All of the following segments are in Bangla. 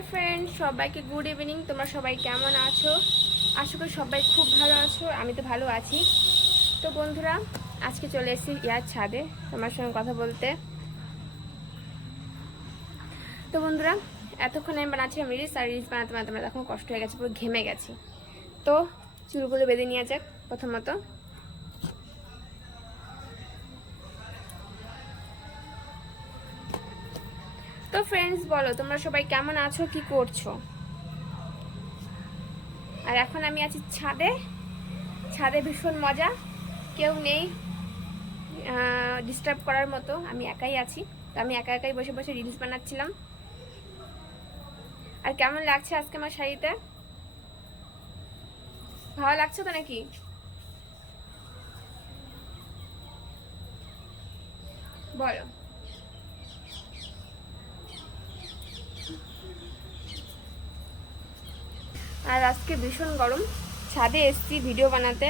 হাই ফ্রেন্ড সবাইকে গুড ইভিনিং তোমরা সবাই কেমন আছো? আশা করি সবাই খুব ভালো আছো, আমি তো ভালো আছি। তো বন্ধুরা, আজকে চলে এসেছি ইয়ার ছাদে তোমার সঙ্গে কথা বলতে। তো বন্ধুরা, এতক্ষণ আমি বানাচ্ছিলাম রিলস, আর রিলস বানাতে বানাতে আমার এখন কষ্ট হয়ে গেছে, পুরো ঘেমে গেছি। তো চুলগুলো বেঁধে নিয়ে যাক প্রথমত। তো ফ্রেন্ডস বলো, তোমরা সবাই কেমন আছো, কি করছ? আর এখন আমি আছি ছাদে। ছাদে ভীষণ মজা। কেউ নেই ডিস্টার্ব করার মতো। আমি একাই আছি। তো আমি একা একাই বসে বসে রিলস বানাচ্ছিলাম। আর কেমন লাগছে আজকে আমার শাড়িতে? ভালো লাগছে তো নাকি? বলো। আর আজকে ভীষণ গরম। ছাদে এসছি ভিডিও বানাতে।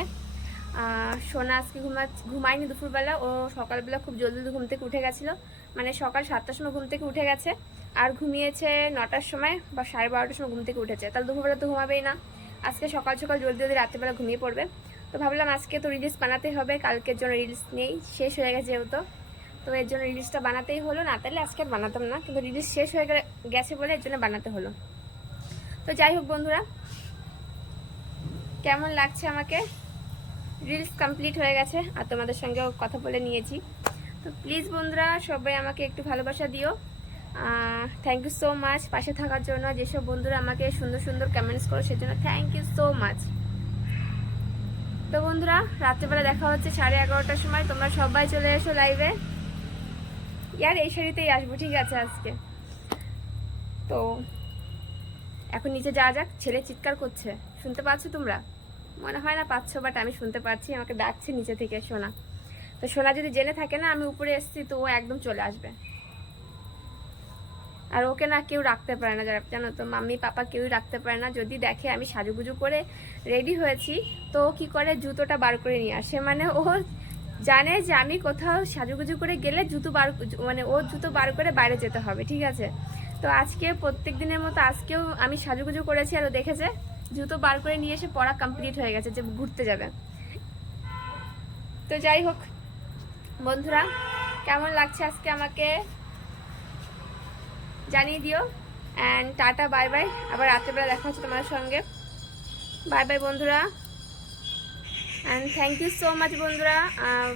সোনা আজকে ঘুমা ঘুমায়নি দুপুরবেলা। ও সকালবেলা খুব জলদি ঘুম থেকে উঠে গেছিল। মানে সকাল সাতটার সময় ঘুম থেকে উঠে গেছে। আর ঘুমিয়েছে নটার সময় বা সাড়ে বারোটার সময় ঘুম থেকে উঠেছে। তাহলে দুপুরবেলা তো ঘুমাবেই না। আজকে সকাল সকাল জলদি জলদি রাত্রেবেলা ঘুমিয়ে পড়বে। তো ভাবলাম আজকে তো রিলস বানাতে হবে। কালকের জন্য রিলস নেই। শেষ হয়ে গেছে যেহেতু। তো এর জন্য রিলসটা বানাতেই হলো। না তাহলে আজকে বানাতাম না। কিন্তু রিলস শেষ হয়ে গেছে বলে এর জন্য বানাতে হলো। তো যাই হোক বন্ধুরা, কেমন লাগছে আমাকে? রিলস কমপ্লিট হয়ে গেছে, আর তোমাদের সঙ্গেও কথা বলে নিয়েছি। তো প্লিজ বন্ধুরা, সবাই আমাকে একটু ভালোবাসা দিও। থ্যাংক ইউ সো মাচ পাশে থাকার জন্য, যেসব বন্ধুরা আমাকে সুন্দর সুন্দর কমেন্টস করো, সেজন্য থ্যাংক ইউ সো মাচ তো বন্ধুরা, রাত্রেবেলা দেখা হচ্ছে সাড়ে এগারোটার সময়, তোমরা সবাই চলে এসো লাইভে ইয়ার, এই শাড়িতেই আসব, ঠিক আছে আজকে। তো এখন নিচে যাওয়া যাক, ছেলে চিৎকার করছে। শুনতে পাচ্ছ তোমরা? মনে হয় না পাচ্ছ বাট আমি শুনতে পাচ্ছি। আমাকে ডাকছে নিচে থেকে সোনা। তো সোনা যদি জেনে থাকে না, আমি উপরে এসেছি, তো ও একদম চলে আসবে। আর ওকে না কেউ রাখতে পারে না। যারা জানো তো, মাম্মি, পাপা কেউই রাখতে পারে না। যদি দেখে আমি সাজুগুজু করে রেডি হয়েছি, তো ও কি করে? জুতোটা বার করে নিয়ে আসে। মানে ও জানে যে আমি কোথাও সাজুগুজু করে গেলে জুতো বার মানে ওর জুতো বার করে বাইরে যেতে হবে, ঠিক আছে? তো আজকে প্রত্যেক দিনের মতো আজকেও আমি সাজুগুজু করেছি আর দেখেছে, জুতো বার করে নিয়ে এসে পড়া কমপ্লিট হয়ে গেছে যে ঘুরতে যাবে। তো যাই হোক, বন্ধুরা, কেমন লাগছে আজকে আমাকে জানিয়ে দিও অ্যান্ড টাটা বাই বাই আবার রাত্রেবেলা দেখা হচ্ছে তোমার সঙ্গে। বাই বাই বন্ধুরা। And thank you so much বন্ধুরা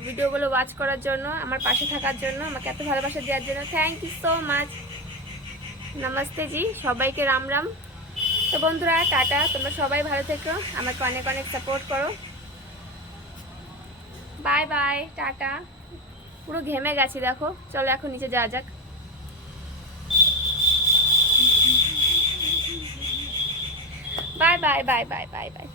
ভিডিওগুলো ওয়াচ করার জন্য, আমার পাশে থাকার জন্য, আমাকে এত ভালোবাসা দেওয়ার জন্য। থ্যাংক ইউ সো মাচ নমস্তে জি, সবাইকে রাম রাম। তো বন্ধুরা, টাটা, তোমরা সবাই ভালো থেকো, আমাকে অনেক অনেক সাপোর্ট করো। Bye bye tata. পুরো ঘেমে গেছি, দেখো। চলো এখন নিচে যাওয়া যাক। Bye bye bye bye bye bye